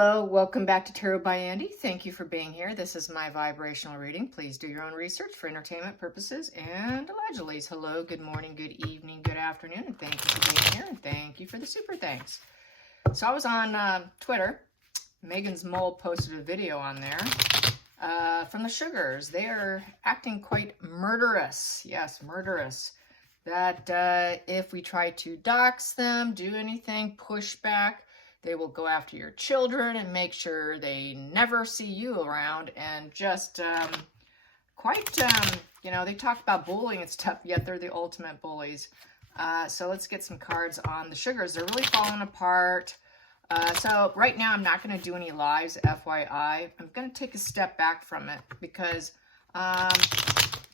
Hello, welcome back to Tarot by Andy. Thank you for being here. This is my vibrational reading. Please do your own research for entertainment purposes and allegedly. Hello, good morning, good evening, good afternoon, and thank you for being here, and thank you for the super thanks. So I was on Twitter. Megan's Mole posted a video on there from the Sugars. They are acting quite murderous. Yes, murderous. That if we try to dox them, do anything, push back, they will go after your children and make sure they never see you around, and just you know, they talk about bullying and stuff, yet they're the ultimate bullies. So let's get some cards on the Sugars. They're really falling apart. So right now I'm not going to do any lives, FYI. I'm going to take a step back from it because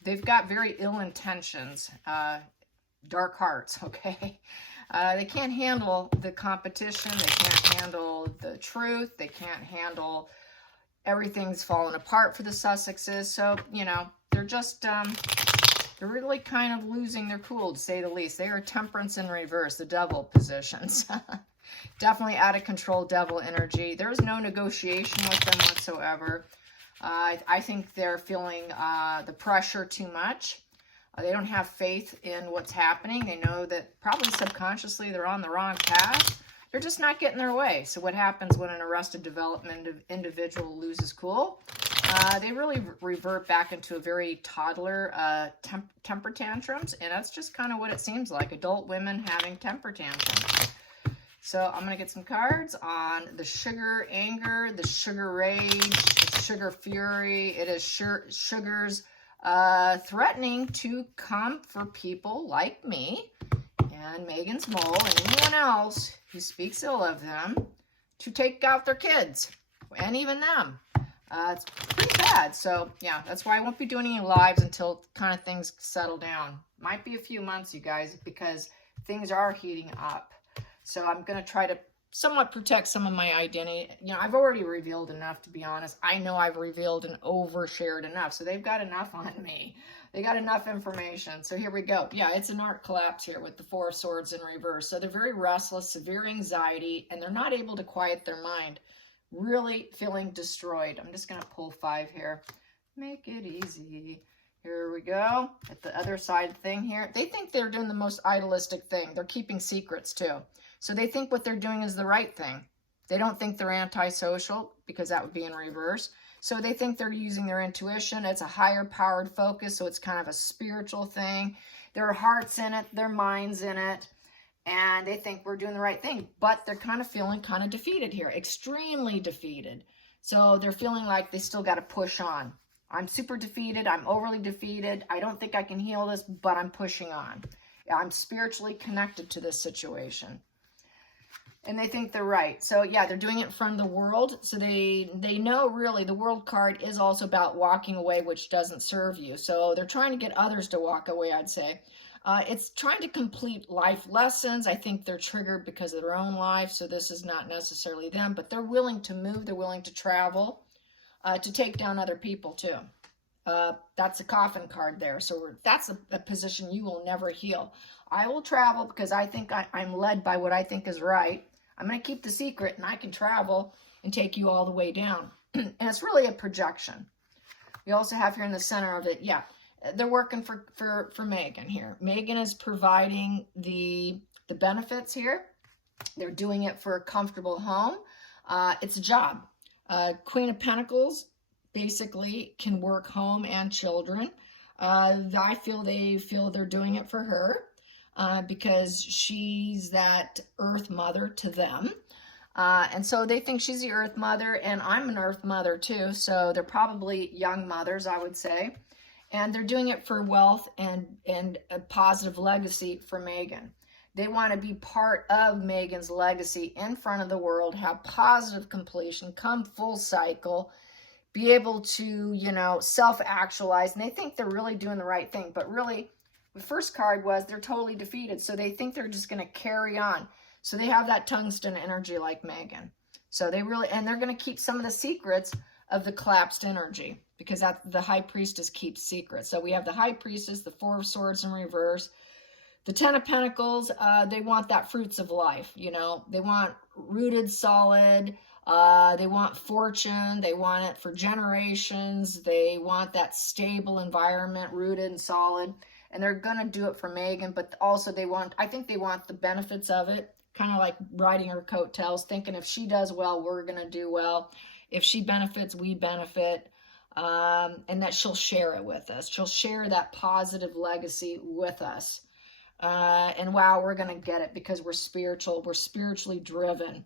they've got very ill intentions, dark hearts, okay? They can't handle the competition. They can't handle the truth. They can't handle everything's falling apart for the Sussexes. So, you know, they're just, they're really kind of losing their cool, to say the least. They are temperance in reverse, the devil positions. Definitely out of control devil energy. There's no negotiation with them whatsoever. I think they're feeling the pressure too much. They don't have faith in what's happening. They know that probably subconsciously they're on the wrong path. They're just not getting their way. So what happens when an arrested development individual loses cool? They really revert back into a very toddler temper tantrums. And that's just kind of what it seems like. Adult women having temper tantrums. So I'm going to get some cards on the sugar anger, the sugar rage, the sugar fury. It is Sugars threatening to come for people like me and Megan's Mole and anyone else who speaks ill of them to take out their kids and even them. It's pretty bad. So yeah, that's why I won't be doing any lives until kind of things settle down. Might be a few months, you guys, because things are heating up. So I'm going to try to somewhat protect some of my identity. You know, I've already revealed enough, to be honest. I know I've revealed and overshared enough. So they've got enough on me. They got enough information. So here we go. Yeah, it's an arc collapse here with the Four of Swords in reverse. So they're very restless, severe anxiety, and they're not able to quiet their mind. Really feeling destroyed. I'm just going to pull 5 here. Make it easy. Here we go. At the other side thing here. They think they're doing the most idealistic thing. They're keeping secrets too. So they think what they're doing is the right thing. They don't think they're antisocial because that would be in reverse. So they think they're using their intuition. It's a higher powered focus. So it's kind of a spiritual thing. Their heart's in it. Their mind's in it. And they think we're doing the right thing. But they're kind of feeling kind of defeated here. Extremely defeated. So they're feeling like they still got to push on. I'm super defeated. I'm overly defeated. I don't think I can heal this, but I'm pushing on. I'm spiritually connected to this situation. And they think they're right. So yeah, they're doing it in front of the world. So they know really the world card is also about walking away, which doesn't serve you. So they're trying to get others to walk away, I'd say. It's trying to complete life lessons. I think they're triggered because of their own life. So this is not necessarily them, but they're willing to move. They're willing to travel to take down other people too. That's a coffin card there. So that's a position you will never heal. I will travel because I think I'm led by what I think is right. I'm going to keep the secret and I can travel and take you all the way down. And it's really a projection. We also have here in the center of it, yeah, they're working for Megan here. Megan is providing the benefits here. They're doing it for a comfortable home. It's a job. Queen of Pentacles basically can work home and children. I feel they're doing it for her. Because she's that earth mother to them. And so they think she's the earth mother, and I'm an earth mother too. So they're probably young mothers, I would say. And they're doing it for wealth and a positive legacy for Megan. They want to be part of Megan's legacy in front of the world, have positive completion, come full cycle, be able to, you know, self-actualize. And they think they're really doing the right thing, but really, the first card was they're totally defeated. So they think they're just going to carry on. So they have that tungsten energy like Megan. So they really, and they're going to keep some of the secrets of the collapsed energy because the High Priestess keeps secrets. So we have the High Priestess, the Four of Swords in reverse, the Ten of Pentacles. They want that fruits of life, you know. They want rooted, solid, They want fortune. They want it for generations. They want that stable environment, rooted and solid. And they're going to do it for Megan, but also I think they want the benefits of it, kind of like riding her coattails, thinking if she does well, we're going to do well. If she benefits, we benefit. And that she'll share it with us. She'll share that positive legacy with us. And wow, we're going to get it because we're spiritual. We're spiritually driven.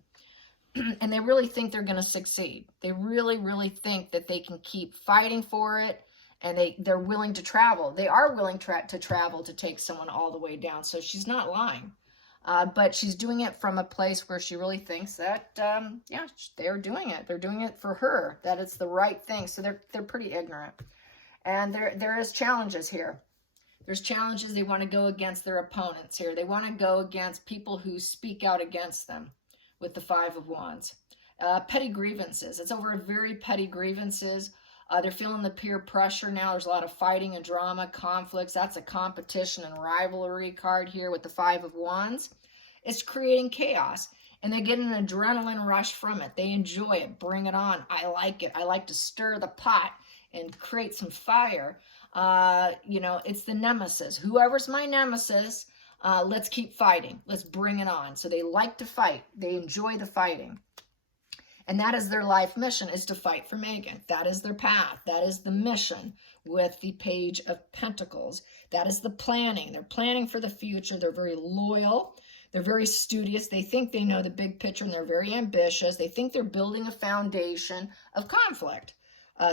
And they really think they're going to succeed. They really, really think that they can keep fighting for it. And they're willing to travel. They are willing to travel to take someone all the way down. So she's not lying. But she's doing it from a place where she really thinks that, yeah, they're doing it. They're doing it for her, that it's the right thing. So they're pretty ignorant. And there is challenges here. There's challenges. They want to go against their opponents here. They want to go against people who speak out against them with the Five of Wands. Petty grievances. It's over very petty grievances. They're feeling the peer pressure now. There's a lot of fighting and drama, conflicts. That's a competition and rivalry card here with the Five of Wands. It's creating chaos, and they get an adrenaline rush from it. They enjoy it. Bring it on. I like it. I like to stir the pot and create some fire. You know, it's the nemesis. Whoever's my nemesis, let's keep fighting. Let's bring it on. So they like to fight. They enjoy the fighting. And that is their life mission, is to fight for Megan. That is their path. That is the mission with the Page of Pentacles. That is the planning. They're planning for the future. They're very loyal. They're very studious. They think they know the big picture, and they're very ambitious. They think they're building a foundation of conflict.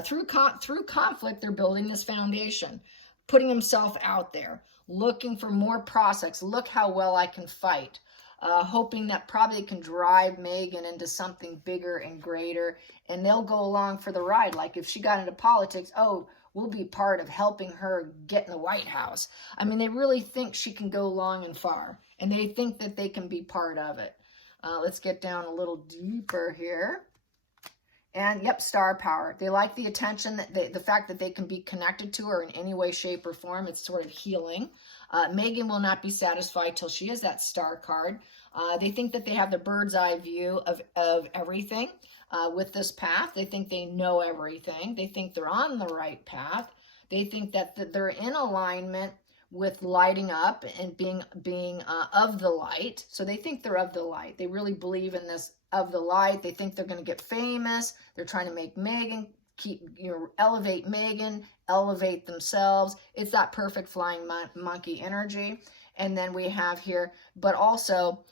Through conflict, they're building this foundation, putting himself out there, looking for more prospects. Look how well I can fight. Hoping that probably can drive Megan into something bigger and greater, and they'll go along for the ride. Like if she got into politics, oh, we'll be part of helping her get in the White House. I mean, they really think she can go long and far, and they think that they can be part of it. Let's get down a little deeper here. And yep, star power. They like the attention, the fact that they can be connected to her in any way, shape, or form. It's sort of healing. Megan will not be satisfied till she is that star card. They think that they have the bird's eye view of everything with this path. They think they know everything. They think they're on the right path. They think that they're in alignment with lighting up and being of the light. So they think they're of the light. They really believe in this of the light. They think they're going to get famous. They're trying to make Megan elevate Megan, elevate themselves. It's that perfect flying monkey energy. And then we have here, but also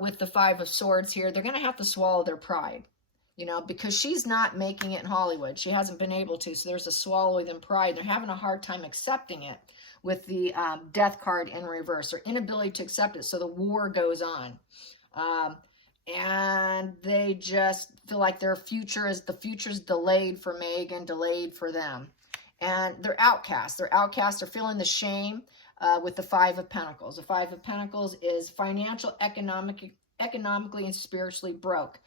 with the Five of Swords here, they're going to have to swallow their pride, you know, because she's not making it in Hollywood. She hasn't been able to. So there's a swallowing in pride. They're having a hard time accepting it with the Death card in reverse, or inability to accept it. So the war goes on. And they just feel like the future's delayed for Megan, delayed for them. And they're outcasts. They're outcasts. They're feeling the shame with the Five of Pentacles. The Five of Pentacles is financial, economically, and spiritually broke.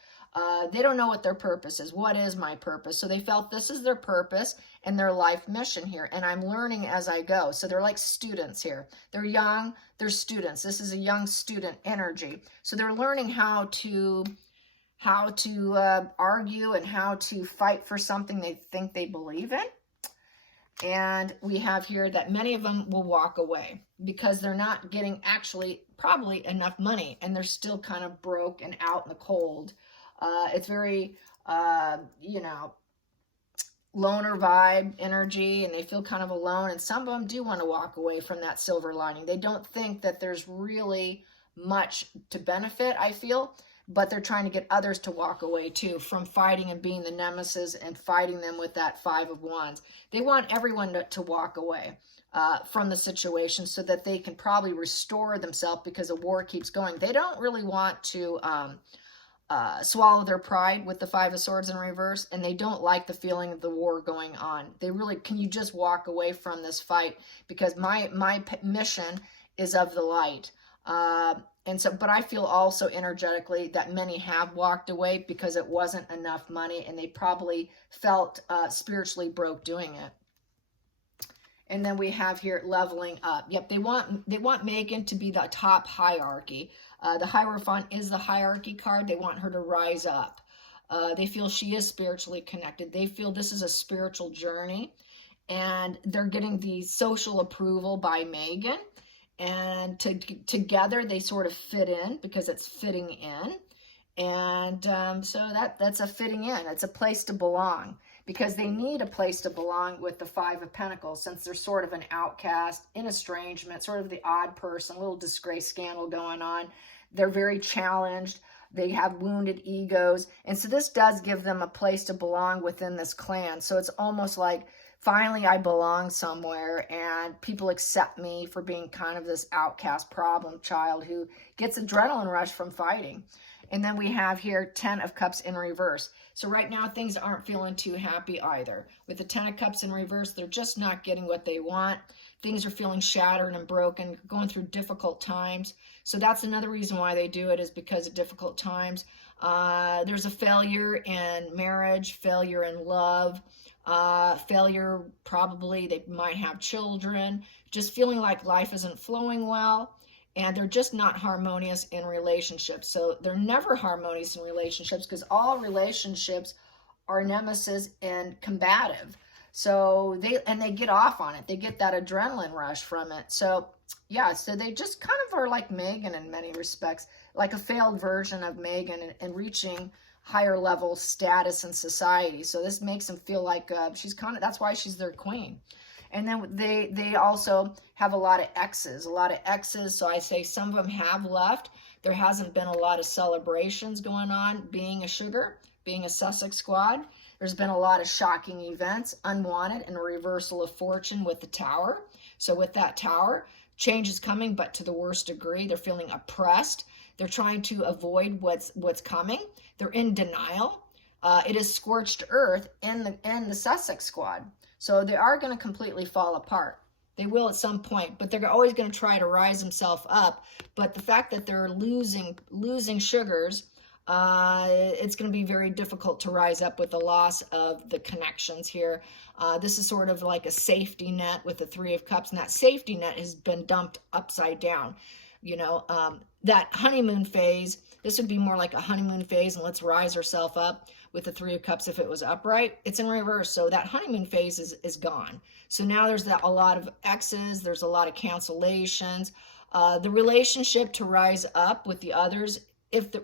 They don't know what their purpose is. What is my purpose? So they felt this is their purpose and their life mission here. And I'm learning as I go. So they're like students here. They're young. They're students. This is a young student energy. So they're learning how to argue and how to fight for something they think they believe in. And we have here that many of them will walk away because they're not getting actually probably enough money, and they're still kind of broke and out in the cold. It's very, you know, loner vibe energy, and they feel kind of alone. And some of them do want to walk away from that silver lining. They don't think that there's really much to benefit, I feel, but they're trying to get others to walk away too from fighting and being the nemesis and fighting them with that Five of Wands. They want everyone to walk away from the situation so that they can probably restore themselves because the war keeps going. They don't really want to swallow their pride with the Five of Swords in reverse, and they don't like the feeling of the war going on. They really, can you just walk away from this fight? Because my mission is of the light. And so, but I feel also energetically that many have walked away because it wasn't enough money, and they probably felt spiritually broke doing it. And then we have here leveling up. Yep, they want Megan to be the top hierarchy. The Hierophant is the hierarchy card. They want her to rise up. They feel she is spiritually connected. They feel this is a spiritual journey, and they're getting the social approval by Megan. And together they sort of fit in because it's fitting in. And so that's a fitting in. It's a place to belong, because they need a place to belong with the Five of Pentacles, since they're sort of an outcast, in estrangement, sort of the odd person, a little disgrace scandal going on. They're very challenged. They have wounded egos. And so this does give them a place to belong within this clan. So it's almost like, finally I belong somewhere, and people accept me for being kind of this outcast problem child who gets adrenaline rush from fighting. And then we have here 10 of Cups in reverse. So right now things aren't feeling too happy either. With the 10 of Cups in reverse, they're just not getting what they want. Things are feeling shattered and broken, going through difficult times. So that's another reason why they do it, is because of difficult times. There's a failure in marriage, failure in love, failure, probably they might have children, just feeling like life isn't flowing well, and they're just not harmonious in relationships. So they're never harmonious in relationships, because all relationships are nemesis and combative. So they get off on it. They get that adrenaline rush from it. So yeah, so they just kind of are like Megan in many respects, like a failed version of Megan, and reaching higher level status in society. So this makes them feel like she's kind of, that's why she's their queen. And then they also have a lot of exes, So I say some of them have left. There hasn't been a lot of celebrations going on being a sugar, being a Sussex squad. There's been a lot of shocking events, unwanted, and a reversal of fortune with the Tower. So with that Tower, change is coming, but to the worst degree. They're feeling oppressed. They're trying to avoid what's coming. They're in denial. It is scorched earth in the Sussex squad. So they are going to completely fall apart. They will at some point, but they're always going to try to rise themselves up. But the fact that they're losing sugars, it's going to be very difficult to rise up with the loss of the connections here. This is sort of like a safety net with the Three of Cups, and that safety net has been dumped upside down. You know, that honeymoon phase, this would be more like a honeymoon phase, and let's rise ourselves up with the Three of Cups. If it was upright, it's in reverse. So that honeymoon phase is gone. So now there's a lot of exes. There's a lot of cancellations. The relationship to rise up with the others,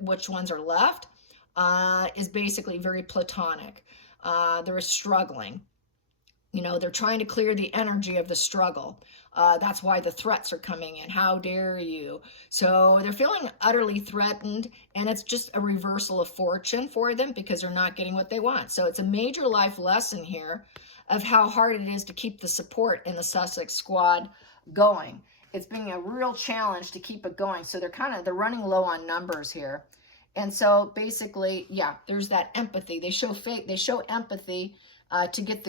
which ones are left, is basically very platonic. They're struggling. You know, they're trying to clear the energy of the struggle. That's why the threats are coming in. How dare you? So they're feeling utterly threatened, and it's just a reversal of fortune for them because they're not getting what they want. So it's a major life lesson here of how hard it is to keep the support in the Sussex squad going. It's being a real challenge to keep it going. So they're running low on numbers here. And so basically, yeah, there's that empathy. They show empathy to get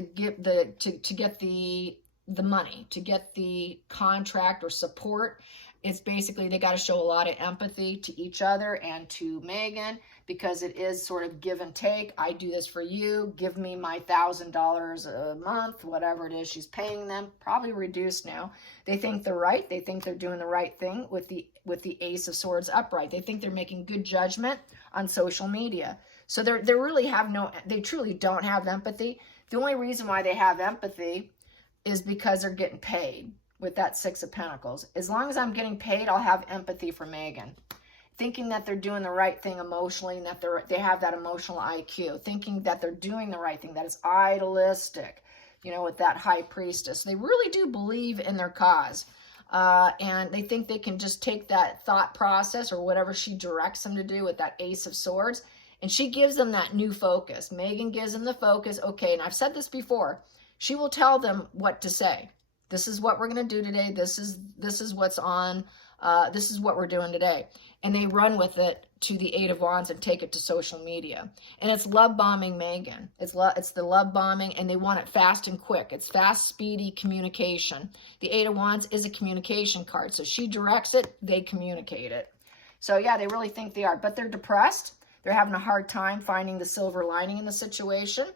the money, to get the contract or support. It's basically they got to show a lot of empathy to each other and to Megan, because it is sort of give and take. I do this for you. Give me my $1,000 a month, whatever it is she's paying them. Probably reduced now. They think they're right. They think they're doing the right thing with the Ace of Swords upright. They think they're making good judgment on social media. So they truly don't have empathy. The only reason why they have empathy is because they're getting paid with that Six of Pentacles. As long as I'm getting paid, I'll have empathy for Megan. Thinking that they're doing the right thing emotionally, and that they have that emotional IQ. Thinking that they're doing the right thing, that is idealistic, you know, with that High Priestess. They really do believe in their cause. And they think they can just take that thought process or whatever she directs them to do with that Ace of Swords, and she gives them that new focus. Megan gives them the focus. Okay, and I've said this before. She will tell them what to say. This is what we're going to do today. This is what's on. This is what we're doing today. And they run with it to the Eight of Wands and take it to social media. And it's love bombing Megan. It's the love bombing, and they want it fast and quick. It's fast, speedy communication. The Eight of Wands is a communication card. So she directs it, they communicate it. So yeah, they really think they are. But they're depressed. They're having a hard time finding the silver lining in the situation.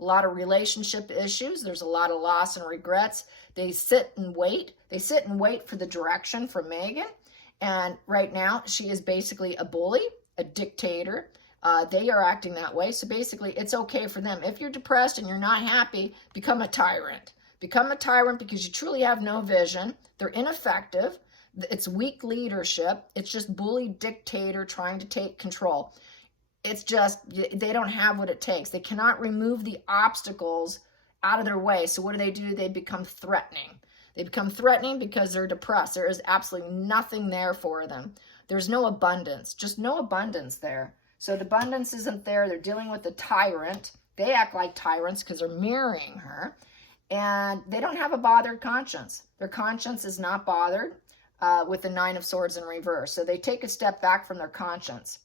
A lot of relationship issues. There's a lot of loss and regrets. They sit and wait. They sit and wait for the direction from Megan. And right now, she is basically a bully, a dictator, They are acting that way. So basically, it's okay for them. If you're depressed and you're not happy, become a tyrant. Become a tyrant because you truly have no vision. They're ineffective. It's weak leadership. It's just bully dictator trying to take control. It's just, they don't have what it takes. They cannot remove the obstacles out of their way. So what do? They become threatening. They become threatening because they're depressed. There is absolutely nothing there for them. There's no abundance, just no abundance there. So the abundance isn't there. They're dealing with the tyrant. They act like tyrants because they're mirroring her. And they don't have a bothered conscience. Their conscience is not bothered with the Nine of Swords in reverse. So they take a step back from their conscience.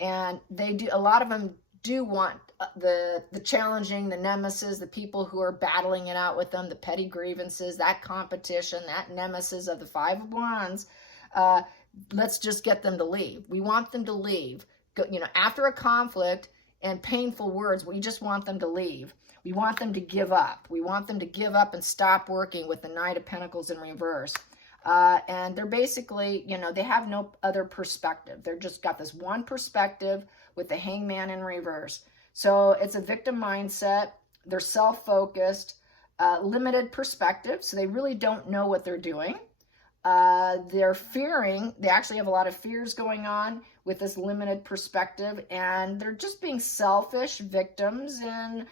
And they do, a lot of them do want the challenging, the nemesis, the people who are battling it out with them, the petty grievances, that competition, that nemesis of the Five of Wands. Let's just get them to leave. We want them to leave. After a conflict and painful words, we just want them to leave. We want them to give up. We want them to give up and stop working with the Knight of Pentacles in reverse. And they're basically, they have no other perspective. They're just got this one perspective with the Hangman in reverse. So it's a victim mindset. They're self-focused, limited perspective. So they really don't know what they're doing. They're fearing. They actually have a lot of fears going on with this limited perspective. And they're just being selfish victims. And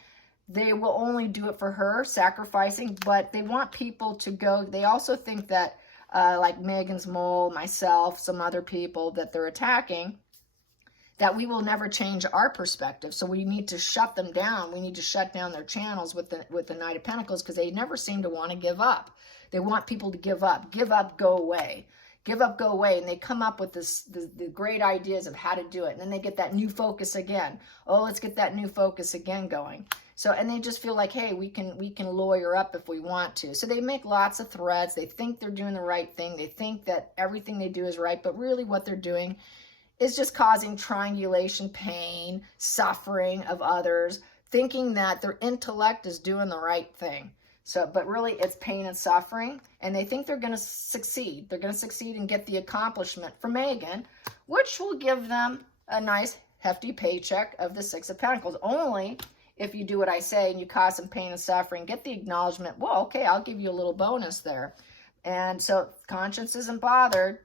they will only do it for her, sacrificing. But they want people to go. They also think that like Megan's Mole, myself, some other people that they're attacking, that we will never change our perspective. So we need to shut them down. We need to shut down their channels with the Knight of Pentacles because they never seem to want to give up. They want people to give up, go away. Give up, go away. And they come up with the great ideas of how to do it. And then they get that new focus again. Oh, let's get that new focus again going. So, and they just feel like, hey, we can lawyer up if we want to. So they make lots of threats. They think they're doing the right thing. They think that everything they do is right. But really what they're doing is just causing triangulation, pain, suffering of others, thinking that their intellect is doing the right thing. So, but really it's pain and suffering, and they think they're going to succeed. They're going to succeed and get the accomplishment from Megan, which will give them a nice hefty paycheck of the Six of Pentacles. Only if you do what I say and you cause some pain and suffering, get the acknowledgement, well, okay, I'll give you a little bonus there. And so conscience isn't bothered,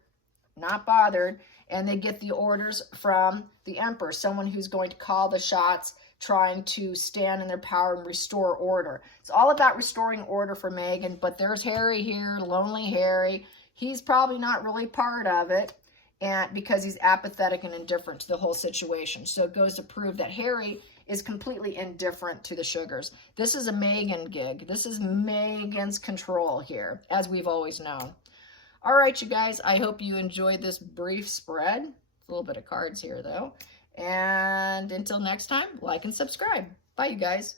not bothered, and they get the orders from the Emperor, someone who's going to call the shots, trying to stand in their power and restore order. It's all about restoring order for Megan, but there's Harry here, lonely Harry. He's probably not really part of it, and because he's apathetic and indifferent to the whole situation. So it goes to prove that Harry is completely indifferent to the sugars. This is a Megan gig. This is Megan's control here, as we've always known. All right, you guys, I hope you enjoyed this brief spread. A little bit of cards here, though. And until next time, like and subscribe. Bye, you guys.